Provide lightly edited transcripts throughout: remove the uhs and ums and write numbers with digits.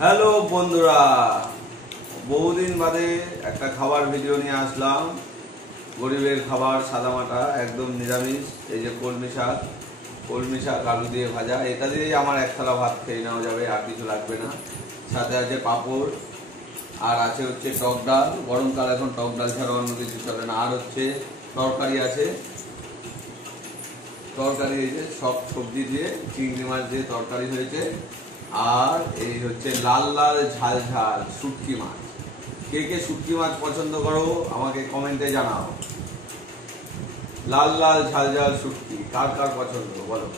Hello বন্ধুরা, বহুদিন বাদে একটা খাবার ভিডিও নিয়ে আসলাম। গরিবের খাবার, সাদামাটা একদম নিরামিষ। এই যে কলমি শাক আলু দিয়ে ভাজা, এটা দিয়েই আমার এক থালা ভাত খেয়ে নেওয়া যাবে, আর কিছু লাগবে না। সাথে আছে পাঁপড়, আর আছে হচ্ছে টক ডাল। গরমকাল, এখন টক ডাল ছাড়া অন্য কিছু চলে না। আর হচ্ছে তরকারি আছে, হয়েছে সব সবজি দিয়ে, চিংড়ি মাছ দিয়ে তরকারি হয়েছে। আর এই হচ্ছে লাল লাল ঝাল ঝাল শুটকি মাছ। কে কে শুটকি মাছ পছন্দ করো আমাকে কমেন্টে জানাও। লাল লাল ঝাল ঝাল শুটকি কার কার পছন্দ বলো,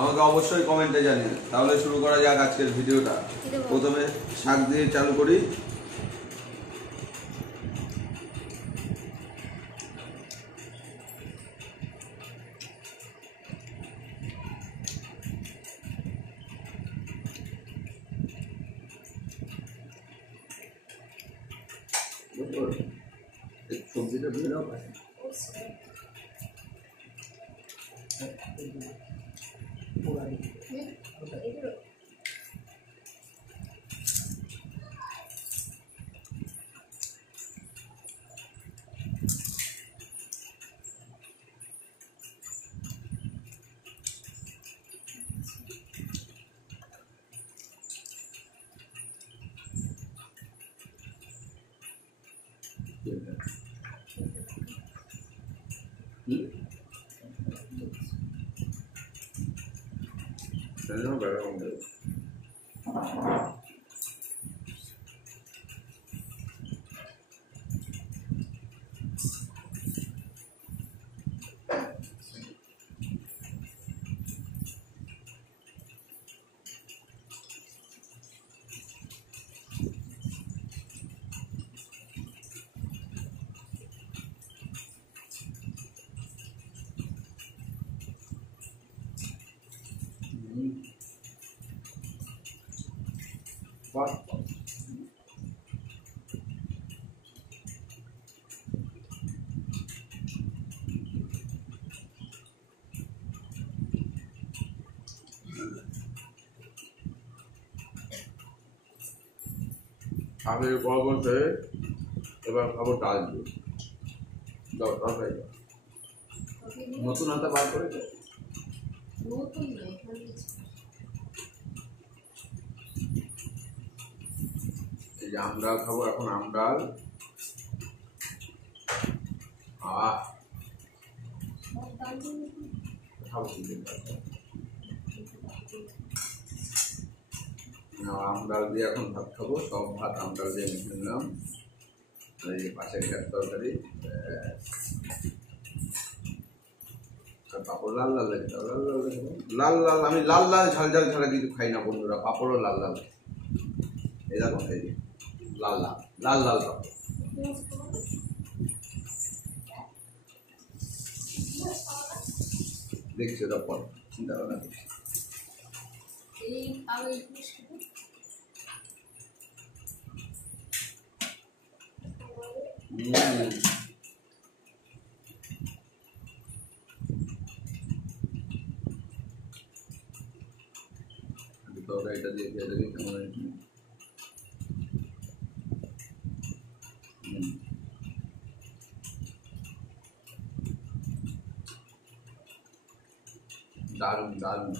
আমাকে অবশ্যই কমেন্টে জানিও। তাহলে শুরু করা যাক আজকের ভিডিওটা। প্রথমে শাক দিয়ে চালু করি। সবজিটা ধুয়ে নাও। শাকের পরবর্তী এবার খাবো ডাল দিয়ে। নতুন আটা বার করেছে, এই যে আম ডাল খাবো এখন। আম ডাল খাবো, আম ডাল দিয়ে এখন ভাত খাবো। সব ভাত আম ডাল দিয়ে মিশে নিলাম। এই যে পাশের গ্যাস তরকারি, পাপড় লাল লাল লাগে, লাল লাল। আমি লাল লাল ঝাল ঝাল ছাড়া কিছু খাই না বন্ধুরা। পাপড়ও লাল লাল, এই দেখো, এই লাল লাল লাল লাল পাপড়। দেখছি ওটা পর, চিন্তা ভাবনা করছি। এটা দিয়ে খেয়ে দেখি কেমন হয়েছে। দারুণ দারুণ।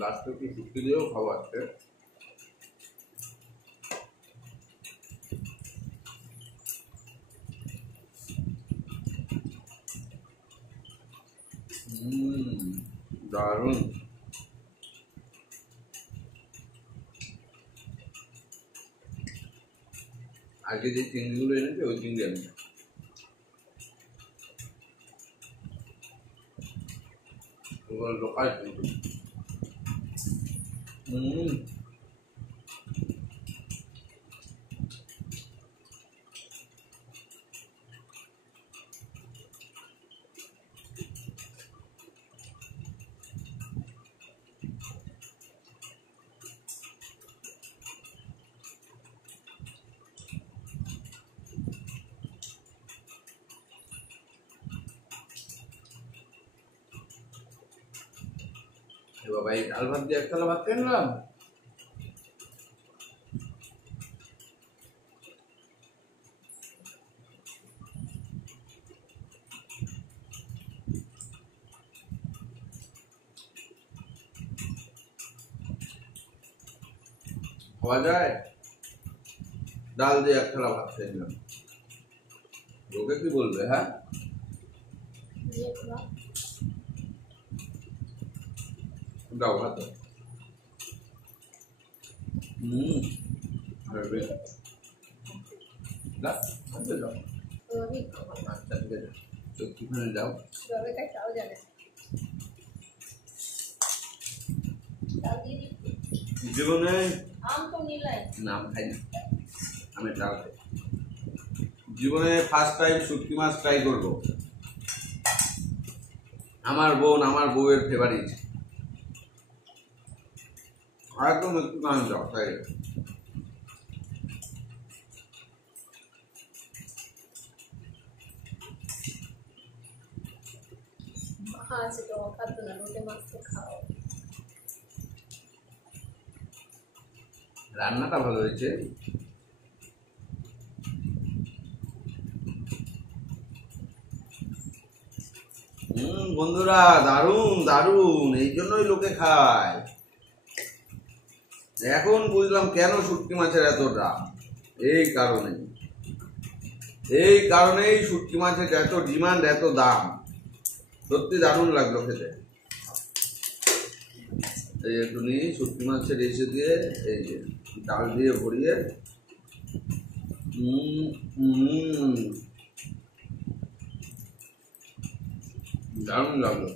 লাস্টে একটু শুক্তি দিয়েও খাওয়া আছে। দারুণ। আগে যে চিংড়িগুলো এনেছে ওই চিংড়ি আমি লোকাল চিংড়ি। বাবা এই ডাল ভাত দিয়ে এক থালা ভাত খেয়ে নিলাম। খাওয়া যায়? ডাল দিয়ে এক থালা ভাত খেয়ে নিলাম। লোকে কি বলবে? হ্যাঁ, দাও ভাত। যাও জীবনে নাম খাই না, আমি ডাল খাই। জীবনে ফার্স্ট টাইম শুটকি মাছ ট্রাই করবো। আমার বোন, আমার বউয়ের ফেভারিট। একদম একটু নাম যাও তাই। রান্নাটা ভালো হয়েছে। বন্ধুরা দারুণ দারুণ, এই জন্যই লোকে খায়। এখন বুঝলাম কেন শুটকি মাছের এত দাম। এই কারণেই শুটকি মাছের এত ডিমান্ড, এত দাম। সত্যি দারুণ লাগলো খেতে। এই একটু নিয়ে শুটকি মাছের এসে দিয়ে এই যে ডাল দিয়ে ভরিয়ে দারুণ লাগলো।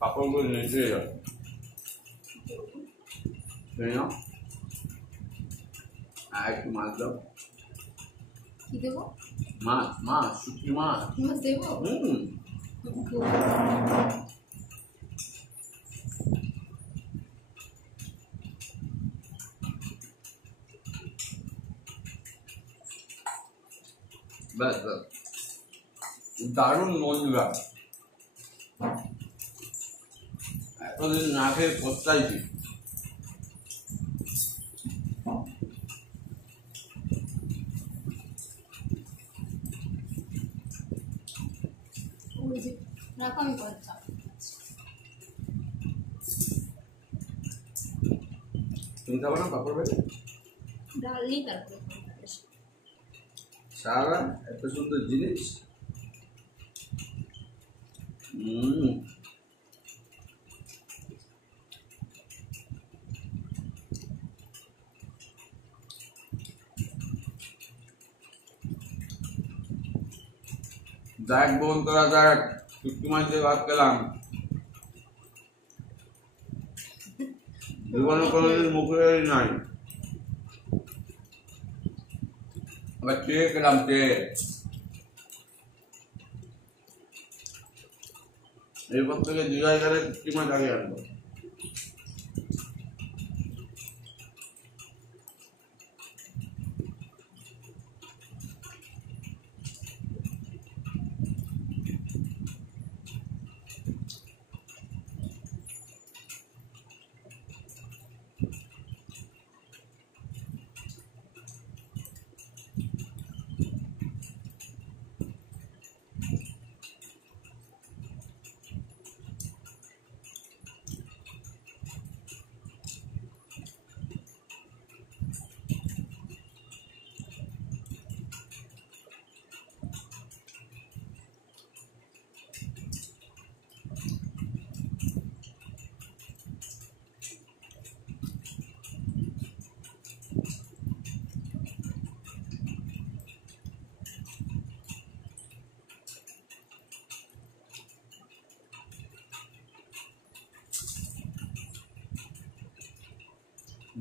পাপড়গুলো নেচে যাবে। একটু মাছ দাও। কি দেবো? মাছ শুটকি মাছ দেবো। ব্যাস ব্যাস, দারুণ বন্ধুরা। এতদিন না খেয়ে পস্তাইছি। তুমি খাবো না পাপড় ভেজে? ডাল নেই তারপরে সারা এত সুন্দর জিনিস। দেখ বোন, তোরা দেখ, শুটকি মাছ দিয়ে ভাত খেলাম। জীবনে কোনোদিন মুখে নাই। আবার চেয়ে খেলাম, চেয়ে। এরপর থেকে দীঘায় গেলে শুটকি মাছ আগে আনবো।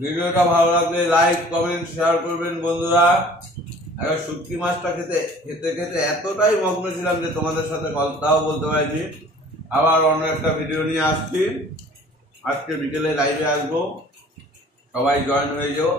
ভিডিওটা ভালো লাগলে লাইক কমেন্ট শেয়ার করবেন বন্ধুরা। আগে শুটকি মাছটা খেতে খেতে খেতে এতটাই মগ্ন ছিলাম যে তোমাদের সাথে কথাও বলতে পারিনি। আবার অন্য একটা ভিডিও নিয়ে আসছি। আজকে বিকেলে লাইভে আসবো, সবাই জয়েন হয়ে যাও।